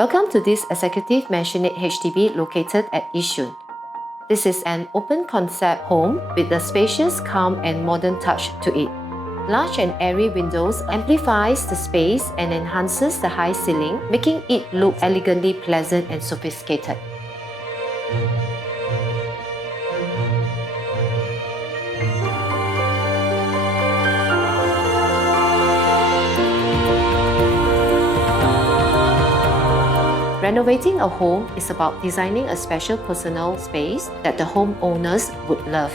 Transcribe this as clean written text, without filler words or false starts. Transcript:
Welcome to this executive Maisonette HDB located at Yishun. This is an open concept home with a spacious, calm and modern touch to it. Large and airy windows amplifies the space and enhances the high ceiling, making it look elegantly pleasant and sophisticated. Renovating a home is about designing a special personal space that the homeowners would love.